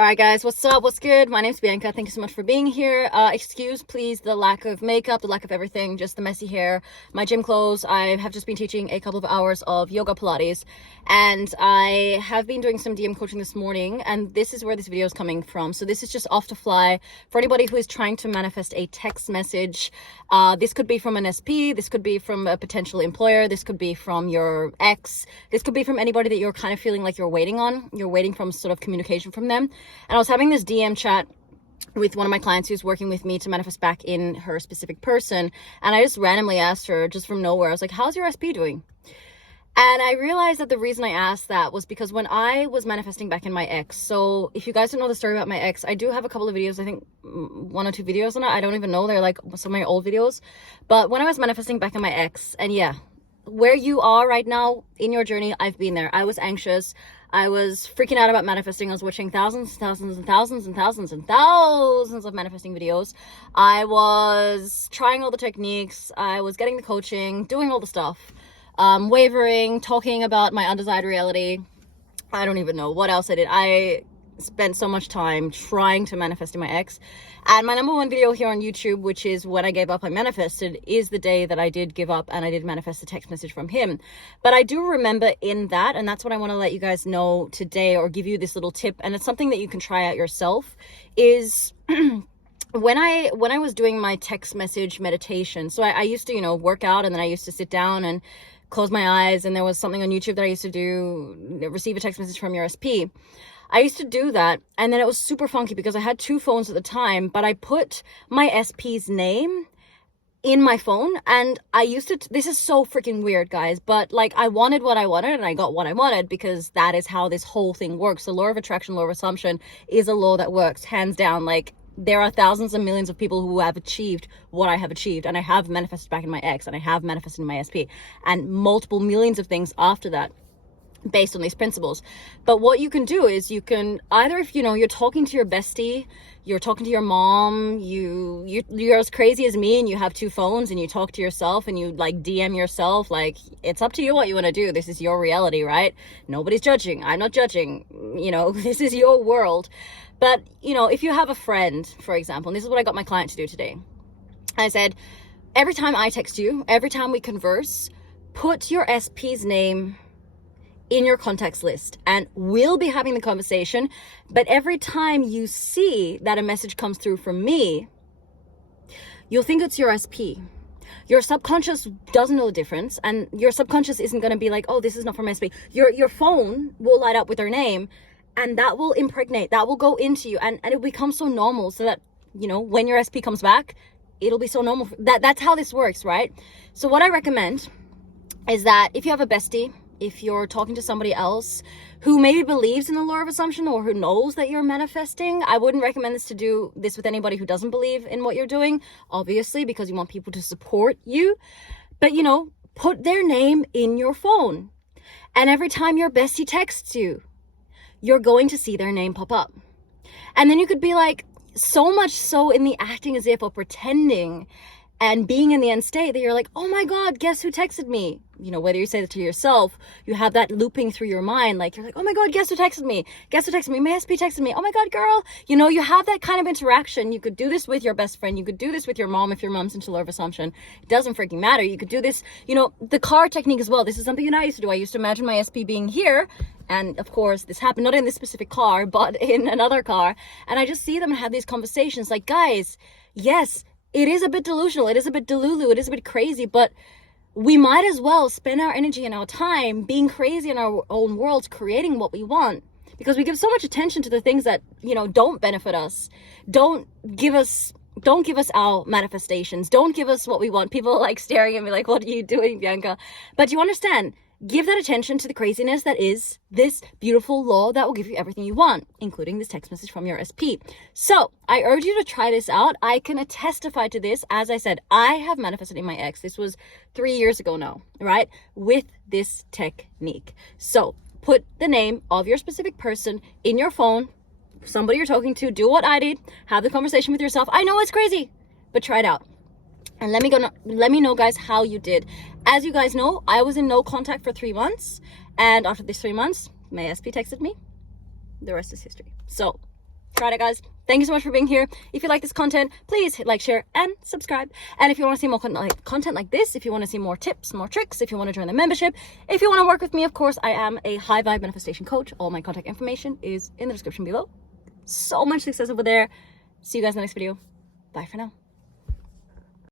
All right, guys, what's up? What's good? My name's Bianca. Thank you so much for being here. Excuse, please, the lack of makeup, the lack of everything, just the messy hair, my gym clothes. I have just been teaching a couple of hours of yoga Pilates, and I have been doing some DM coaching this morning, and this is where this video is coming from. So this is just off the fly for anybody who is trying to manifest a text message. This could be from an SP, this could be from a potential employer, this could be from your ex, this could be from anybody that you're kind of feeling like you're waiting on. You're waiting from sort of communication from them. And I was having this DM chat with one of my clients who's working with me to manifest back in her specific person. And I just randomly asked her, just from nowhere, I was like, how's your SP doing? And I realized that the reason I asked that was because when I was manifesting back in my ex, so if you guys don't know the story about my ex, I do have a couple of videos, I think 1 or 2 videos on it. I don't even know. They're like some of my old videos. But when I was manifesting back in my ex, and yeah, where you are right now in your journey, I've been there. I was anxious. I was freaking out about manifesting. I was watching thousands of manifesting videos. I was trying all the techniques. I was getting the coaching, doing all the stuff, wavering, talking about my undesired reality. I don't even know what else I did. I spent so much time trying to manifest in my ex. And my number 1 video here on YouTube, which is when I gave up, I manifested, is the day that I did give up and I did manifest a text message from him. But I do remember in that, and that's what I want to let you guys know today, or give you this little tip, and it's something that you can try out yourself, is when I was doing my text message meditation. So I used to, work out, and then I used to sit down and close my eyes, and there was something on YouTube that I used to do, receive a text message from your SP. I used to do that, and then it was super funky because I had 2 phones at the time, but I put my SP's name in my phone, and I used to, this is so freaking weird, guys, but like I wanted what I wanted and I got what I wanted, because that is how this whole thing works. The law of attraction, law of assumption is a law that works hands down. Like, there are thousands and millions of people who have achieved what I have achieved, and I have manifested back in my ex, and I have manifested in my SP, and multiple millions of things after that, based on these principles. But what you can do is you can either, if you're talking to your bestie, you're talking to your mom, you're as crazy as me and you have 2 phones and you talk to yourself and you like DM yourself, like, it's up to you what you want to do. This is your reality, right? Nobody's judging. I'm not judging. This is your world. But if you have a friend, for example, and this is what I got my client to do today, I said, every time I text you, every time we converse, put your SP's name in your contacts list, and we'll be having the conversation. But every time you see that a message comes through from me, you'll think it's your SP. Your subconscious doesn't know the difference, and your subconscious isn't going to be like, oh, this is not from SP. Your phone will light up with her name, and that will impregnate, that will go into you, and it'll become so normal, so that when your SP comes back, it'll be so normal. That's how this works, right? So what I recommend is that if you have a bestie, if you're talking to somebody else who maybe believes in the law of assumption, or who knows that you're manifesting, I wouldn't recommend this to do this with anybody who doesn't believe in what you're doing, obviously, because you want people to support you. But put their name in your phone, and every time your bestie texts you, you're going to see their name pop up. And then you could be like, so much so in the acting as if, or pretending and being in the end state, that you're like, oh my God, guess who texted me? Whether you say that to yourself, you have that looping through your mind. Like, you're like, oh my God, guess who texted me? Guess who texted me? My SP texted me. Oh my God, girl. You have that kind of interaction. You could do this with your best friend. You could do this with your mom if your mom's into law of assumption. It doesn't freaking matter. You could do this, the car technique as well. This is something that I used to do. I used to imagine my SP being here. And of course, this happened not in this specific car, but in another car. And I just see them and have these conversations like, guys, yes, it is a bit delusional, it is a bit delulu, it is a bit crazy, but we might as well spend our energy and our time being crazy in our own worlds, creating what we want, because we give so much attention to the things that, don't benefit us, don't give us our manifestations, don't give us what we want. People are like staring at me like, what are you doing, Bianca? But you understand, give that attention to the craziness that is this beautiful law that will give you everything you want, including this text message from your SP. So I urge you to try this out. I can testify to this. As I said, I have manifested in my ex. This was 3 years ago now, right? With this technique. So put the name of your specific person in your phone, somebody you're talking to. Do what I did. Have the conversation with yourself. I know it's crazy, but try it out. And let me know, guys, how you did. As you guys know, I was in no contact for 3 months. And after these 3 months, my SP texted me. The rest is history. So Tried it, guys. Thank you so much for being here. If you like this content, please hit like, share, and subscribe. And if you want to see more content like this, if you want to see more tips, more tricks, if you want to join the membership, if you want to work with me, of course, I am a high vibe manifestation coach. All my contact information is in the description below. So much success over there. See you guys in the next video. Bye for now.